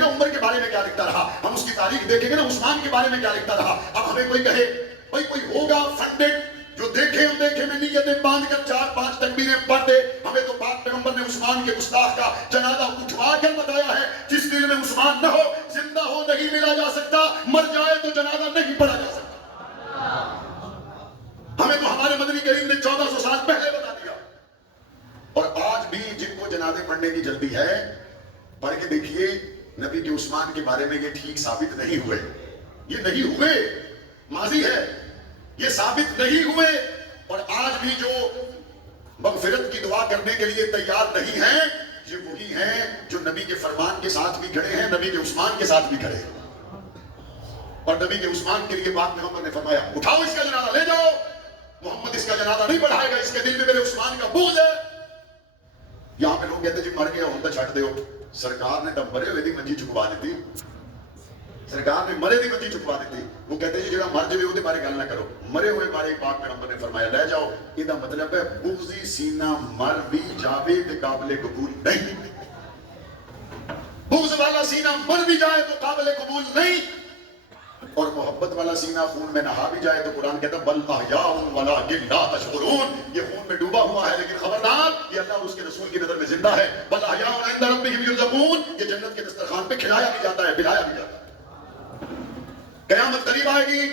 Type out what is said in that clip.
نا عمر کے بارے میں کیا لکھتا رہا, ہم اس کی تاریخ دیکھیں گے نا عثمان کے بارے میں کیا لکھتا رہا. اب ہمیں کوئی کہے بھائی کوئی ہوگا فنڈڈ جو دیکھے میں نیتیں باندھ کر 4-5 تکبیریں پڑھ دے. ہمیں تو پاک پیغمبر نے عثمان کے گستاخ کا جنازہ اٹھوا کر بتایا ہے. جس دل میں عثمان نہ ہو, زندہ ہو نہیں ملا جا سکتا, مر جائے تو جنازہ نہیں پڑھا جا سکتا. ہمیں تو ہمارے مدنی کریم نے 1400 سال پہلے بتا دیا. اور آج بھی جن کو جنازے پڑھنے کی جلدی ہے, پڑھ کے دیکھیے نبی کے عثمان کے بارے میں یہ ٹھیک ثابت نہیں ہوئے. یہ نہیں ہوئے, ماضی ہے, یہ ثابت نہیں ہوئے. اور آج بھی جو مغفرت کی دعا کرنے کے لیے تیار نہیں ہیں, یہ وہی ہیں جو نبی کے فرمان کے ساتھ بھی کھڑے ہیں, نبی کے عثمان کے ساتھ بھی کھڑے ہیں. اور نبی کے عثمان کے لیے پاک پیغمبر نے فرمایا اٹھاؤ اس کا جنازہ لے جاؤ. محمد اس کا جنازہ نہیں پڑھائے گا, اس کے دل میں میرے عثمان کا بغض ہے. یہاں پہ لوگ کہتے ہیں جی مر گیا ہوں تو چھٹ دو. سرکار نے تب مرے ہوئے دی منجی چکوا دیتی, سرکار نے مرے دی منجی چکوا دیتی. وہ کہتے ہیں جی جڑا مر جائے وہ بارے گل نہ کرو, مرے ہوئے بارے پاک پیغمبر نے فرمایا لے جاؤ. یہ مطلب ہے بغضی سینہ مر بھی جاوے تے قابل قبول نہیں. بغض والا سینہ مر بھی جائے تو قابل قبول نہیں, اور محبت والا سینہ خون میں نہا بھی جائے تو قرآن کہتا ہے بل احیاء ولکن لا تشعرون. یہ خون میں ڈوبا ہوا ہے لیکن خبردار یہ اللہ اور اس کے رسول کی نظر میں زندہ ہے. بل احیاء عند ربهم یرزقون. یہ جنت کے دسترخوان پہ کھلایا بھی جاتا ہے, پلایا بھی جاتا ہے. قیامت قریب آئے گی,